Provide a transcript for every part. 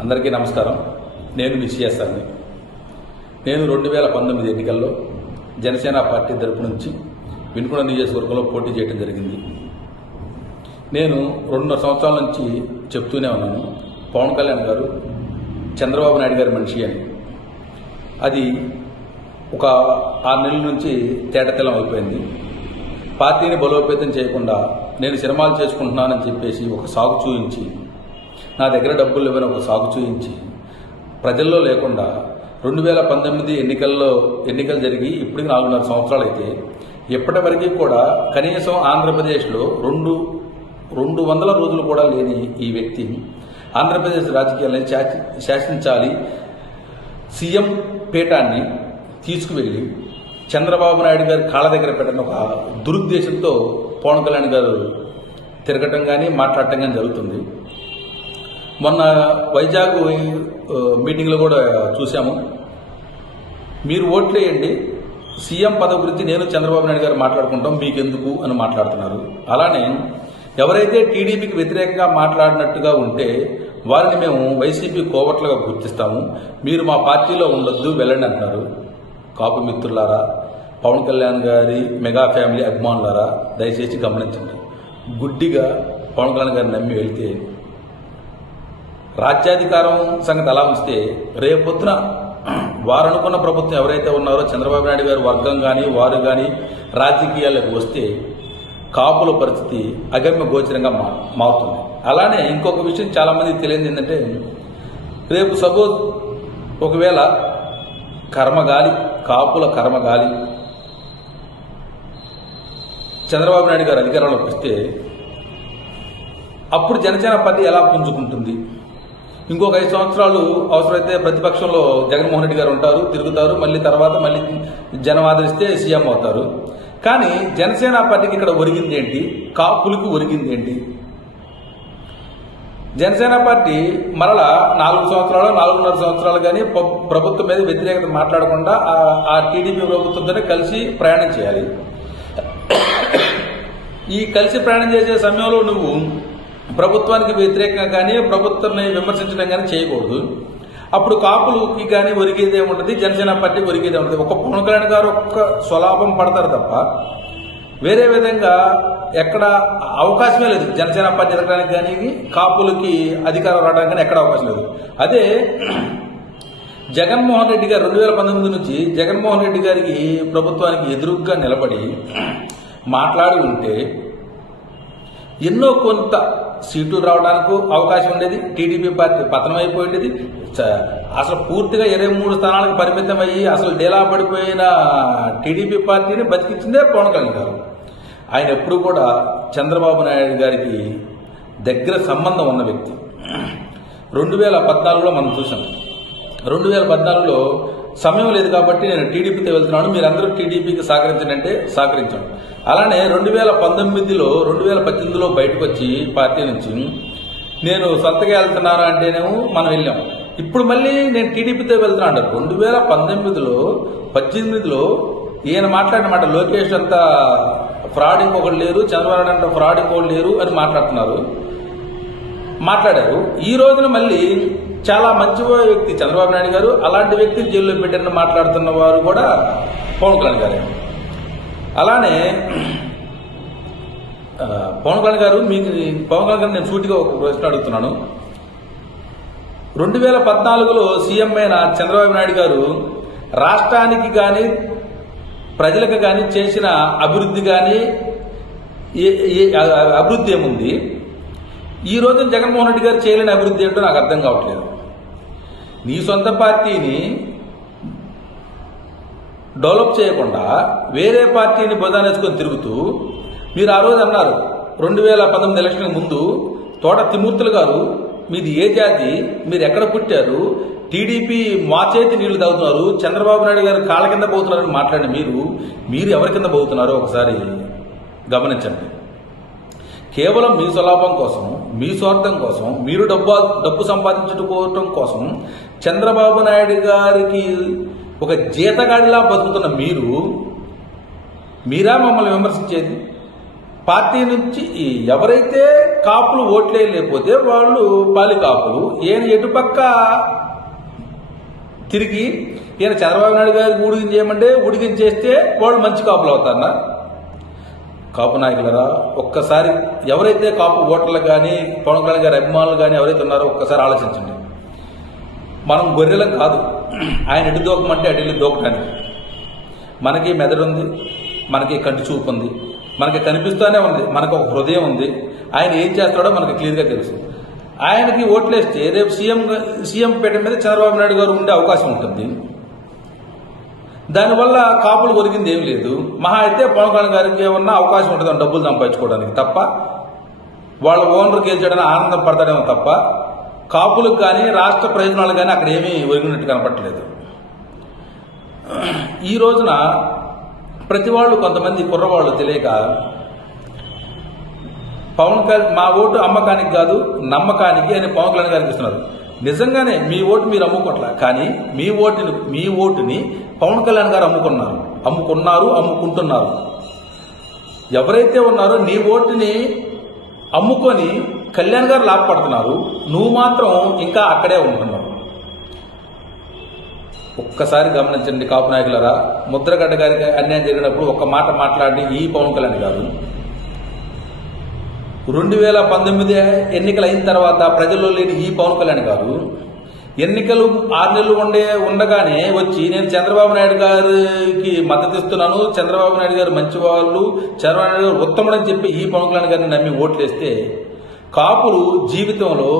అందరికీ నమస్కారం. నేను మీ నేను రెండు వేల పంతొమ్మిది ఎన్నికల్లో జనసేన పార్టీ తరపు నుంచి వినుకొండ నియోజకవర్గంలో పోటీ చేయడం జరిగింది. నేను రెండున్నర సంవత్సరాల నుంచి చెప్తూనే ఉన్నాను. పవన్ కళ్యాణ్ గారు చంద్రబాబు నాయుడు గారి మనిషి అని. అది ఒక ఆరు నెలల నుంచి తేటతెల్లం అయిపోయింది. పార్టీని బలోపేతం చేయకుండా నేను సినిమాలు చేసుకుంటున్నానని చెప్పేసి ఒక సాగు చూపించి నా దగ్గర డబ్బులు ఇవ్వని ఒక సాగు చూయించి ప్రజల్లో లేకుండా రెండు వేల పంతొమ్మిది ఎన్నికల్లో ఎన్నికలు జరిగి ఇప్పటికి నాలుగున్నర సంవత్సరాలు అయితే ఇప్పటివరకు కూడా కనీసం ఆంధ్రప్రదేశ్లో రెండు రెండు వందల రోజులు కూడా లేని ఈ వ్యక్తి ఆంధ్రప్రదేశ్ రాజకీయాలని శాసి- శాసించాలి. సీఎం పీఠాన్ని తీసుకువెళ్ళి చంద్రబాబు నాయుడు గారి కాళ్ళ దగ్గర పెట్టిన ఒక దురుద్దేశంతో పవన్ కళ్యాణ్ గారు తిరగటం కానీ మాట్లాడటం కానీ జరుగుతుంది. మొన్న వైజాగ్ మీటింగ్లో కూడా చూసాము మీరు ఓట్లు వేయండి సీఎం పదవి గురించి నేను చంద్రబాబు నాయుడు గారు మాట్లాడుకుంటాం మీకెందుకు అని మాట్లాడుతున్నారు. అలానే ఎవరైతే టీడీపీకి వ్యతిరేకంగా మాట్లాడినట్టుగా ఉంటే వారిని మేము వైసీపీ కోవట్లుగా గుర్తిస్తాము. మీరు మా పార్టీలో ఉండొద్దు వెళ్ళండి అంటున్నారు. కాపు మిత్రులారా పవన్ కళ్యాణ్ గారి మెగా ఫ్యామిలీ అభిమానులారా దయచేసి గమనించండి. గుడ్డిగా పవన్ కళ్యాణ్ గారిని నమ్మి వెళ్తే రాజ్యాధికారం సంగతి అలా ఉంచితే రేపొద్దున వారు అనుకున్న ప్రభుత్వం ఎవరైతే ఉన్నారో చంద్రబాబు నాయుడు గారి వర్గం కానీ వారు కానీ రాజకీయాలకు వస్తే కాపుల పరిస్థితి అగమ్య గోచరంగా మా మారుతుంది. అలానే ఇంకొక విషయం చాలామంది తెలియదు ఏంటంటే రేపు సపోజ్ ఒకవేళ కర్మగాలి కాపుల కర్మగాలి చంద్రబాబు నాయుడు గారు అధికారంలోకి వస్తే అప్పుడు జనసేన పార్టీ ఎలా పుంజుకుంటుంది? ఇంకొక ఐదు సంవత్సరాలు అవసరమైతే ప్రతిపక్షంలో జగన్మోహన్ రెడ్డి గారు ఉంటారు తిరుగుతారు మళ్ళీ తర్వాత మళ్ళీ జనం ఆదరిస్తే సీఎం అవుతారు. కానీ జనసేన పార్టీకి ఇక్కడ ఒరిగింది ఏంటి? కాపులకు ఒరిగింది ఏంటి? జనసేన పార్టీ మరలా నాలుగు సంవత్సరాలు నాలుగున్నర సంవత్సరాలు కానీ ప్రభుత్వం మీద వ్యతిరేకత మాట్లాడకుండా ఆ టీడీపీ ప్రభుత్వంతోనే కలిసి ప్రయాణం చేయాలి. ఈ కలిసి ప్రయాణం చేసే సమయంలో నువ్వు ప్రభుత్వానికి వ్యతిరేకంగా కానీ ప్రభుత్వాన్ని విమర్శించడం కానీ చేయకూడదు. అప్పుడు కాపులకి కానీ ఒరిగేదే ఉంటుంది జనసేన పార్టీ ఒరిగేదే ఉంటుంది. ఒక పవన్ కళ్యాణ్ గారు ఒక్క స్వలాభం పడతారు తప్ప వేరే విధంగా ఎక్కడ అవకాశమే లేదు. జనసేన పార్టీ ఎదగడానికి కానీ కాపులకి అధికారం రావడానికి కానీ ఎక్కడ అవకాశం లేదు. అదే జగన్మోహన్ రెడ్డి గారు రెండు వేల పంతొమ్మిది నుంచి జగన్మోహన్ రెడ్డి గారికి ప్రభుత్వానికి ఎదురుగ్గా నిలబడి మాట్లాడి ఉంటే ఎన్నో కొంత సీట్లు రావడానికి అవకాశం ఉండేది. టీడీపీ పార్టీ పతనం అయిపోయేది చ- అసలు పూర్తిగా ఇరవై మూడు స్థానాలకు పరిమితం అయ్యి అసలు డేలా పడిపోయిన టీడీపీ పార్టీని బతికించిందే పవన్ కళ్యాణ్ గారు. ఆయన ఎప్పుడు కూడా చంద్రబాబు నాయుడు గారికి దగ్గర సంబంధం ఉన్న వ్యక్తి. రెండు వేల పద్నాలుగులో మనం చూసాం రెండు వేల పద్నాలుగులో సమయం లేదు కాబట్టి నేను టీడీపీతో వెళ్తున్నాను. మీరందరూ టీడీపీకి సహకరించండి సహకరించాను అలానే రెండు వేల పంతొమ్మిదిలో రెండు వేల పద్దెనిమిదిలో బయటకు వచ్చి పార్టీ నుంచి నేను సొంతగా వెళ్తున్నాను అంటేనేమో మనం వెళ్ళాం. ఇప్పుడు మళ్ళీ నేను టీడీపీతో వెళ్తున్నా అంటారు రెండు వేల పంతొమ్మిదిలో పద్దెనిమిదిలో ఈయన మాట్లాడిన మాట లోకేష్ అంతా ఫ్రాడ్ ఇంకొకటి లేరు చంద్రబాబు నాయుడు ఫ్రాడ్ ఇంకొకటి లేరు అని మాట్లాడుతున్నారు. మాట్లాడారు. ఈ రోజున మళ్ళీ చాలా మంచి వ్యక్తి. చంద్రబాబు నాయుడు గారు అలాంటి వ్యక్తి జైల్లో పెట్టారని మాట్లాడుతున్న వారు కూడా పవన్ కళ్యాణ్ గారే. అలానే పవన్ కళ్యాణ్ గారు మీకు పవన్ కళ్యాణ్ గారు నేను సూటిగా ఒక ప్రశ్న అడుగుతున్నాను. రెండు వేల పద్నాలుగులో సీఎం అయిన చంద్రబాబు నాయుడు గారు రాష్ట్రానికి కానీ ప్రజలకు కానీ చేసిన అభివృద్ధి కానీ అభివృద్ధి ఏముంది? ఈ రోజు జగన్మోహన్ రెడ్డి గారు చేయలేని అభివృద్ధి ఏంటో నాకు అర్థం కావట్లేదు. నీ సొంత పార్టీని డెవలప్ చేయకుండా వేరే పార్టీని బొదానేసుకొని తిరుగుతూ మీరు ఆ రోజు అన్నారు రెండు వేల పంతొమ్మిది ఎలక్షన్ ముందు తోట తిమూర్తులు గారు మీది ఏ జాతి మీరు ఎక్కడ పుట్టారు టీడీపీ మా చేతి నీళ్ళు తాగుతున్నారు చంద్రబాబు నాయుడు గారు కాళ్ళ కింద పోతున్నారని మాట్లాడిన మీరు మీరు ఎవరి కింద పోతున్నారో ఒకసారి గమనించండి. కేవలం మీ స్వలాభం కోసం మీ స్వార్థం కోసం మీరు డబ్బు డబ్బు సంపాదించుకోవటం కోసం చంద్రబాబు నాయుడు గారికి ఒక జీతగాడిలా బతుకుతున్న మీరు మీరా మమ్మల్ని విమర్శించేది? పార్టీ నుంచి ఎవరైతే కాపులు ఓట్లేయలేకపోతే వాళ్ళు పాలి కాపులు ఈయన ఎటుపక్క తిరిగి ఈయన చంద్రబాబు నాయుడు గారికి ఊడిగిన చేయమంటే ఊడిగిన చేస్తే వాళ్ళు మంచి కాపులు అవుతారన్నా కాపు నాయకులరా ఒక్కసారి ఎవరైతే కాపు ఓటర్లు కానీ పవన్ కళ్యాణ్ గారి అభిమానులు కానీ ఎవరైతే ఉన్నారో ఒక్కసారి ఆలోచించండి. మనం గొర్రెలం కాదు. ఆయన ఎటు దూకమంటే అటు వెళ్ళి దూకడానికి. మనకి మెదడు ఉంది మనకి కంటి చూపు ఉంది మనకి కనిపిస్తూనే ఉంది మనకు ఒక హృదయం ఉంది. ఆయన ఏం చేస్తాడో మనకి క్లియర్గా తెలుసు. ఆయనకి ఓట్లేస్తే రేపు సీఎం సీఎం పేట మీద చంద్రబాబు నాయుడు గారు ఉండే అవకాశం ఉంటుంది. దానివల్ల కాపులు ఒరిగింది ఏం లేదు. మహా అయితే పవన్ కళ్యాణ్ గారికి ఏమన్నా అవకాశం ఉంటుంది డబ్బులు సంపాదించుకోవడానికి తప్ప వాళ్ళ ఓనర్ గెలిచాడని ఆనందం పడతాడేమో తప్ప కాపులకు కానీ రాష్ట్ర ప్రయోజనాలు కానీ అక్కడ ఏమీ ఒరిగినట్టు కనపట్టలేదు ఈ రోజున ప్రతి వాళ్ళు కొంతమంది కుర్రవాళ్ళు తెలియక పవన్ కళ్యాణ్ మా ఓటు అమ్మకానికి కాదు నమ్మకానికి అని పవన్ కళ్యాణ్ గారికి ఇస్తున్నారు. నిజంగానే మీ ఓటు మీరు అమ్ముకోట్ల? కానీ మీ ఓటుని మీ ఓటుని పవన్ కళ్యాణ్ గారు అమ్ముకున్నారు. అమ్ముకున్నారు అమ్ముకుంటున్నారు. ఎవరైతే ఉన్నారో నీ ఓటుని అమ్ముకొని కళ్యాణ్ గారు లాభపడుతున్నారు. నువ్వు మాత్రం ఇంకా అక్కడే ఉంటున్నావు. ఒక్కసారి గమనించండి కాపు నాయకులరా ముద్రగడ్డ గారికి అన్యాయం జరిగినప్పుడు ఒక్క మాట మాట్లాడి ఈ పవన్ కళ్యాణ్ గారు. రెండు వేల పంతొమ్మిది ఎన్నికలు అయిన తర్వాత ప్రజల్లో లేని ఈ పవన్ కళ్యాణ్ గారు ఎన్నికలు ఆరు నెలలు ఉండే ఉండగానే వచ్చి నేను చంద్రబాబు నాయుడు గారికి మద్దతు ఇస్తున్నాను. చంద్రబాబు నాయుడు గారు మంచి వాళ్ళు చంద్రబాబు నాయుడు గారు ఉత్తముడని చెప్పి ఈ పవన్ కళ్యాణ్ గారిని నమ్మి ఓట్లేస్తే కాపులు జీవితంలో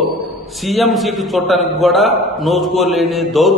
సీఎం సీటు చూడటానికి కూడా నోచుకోలేని దౌర్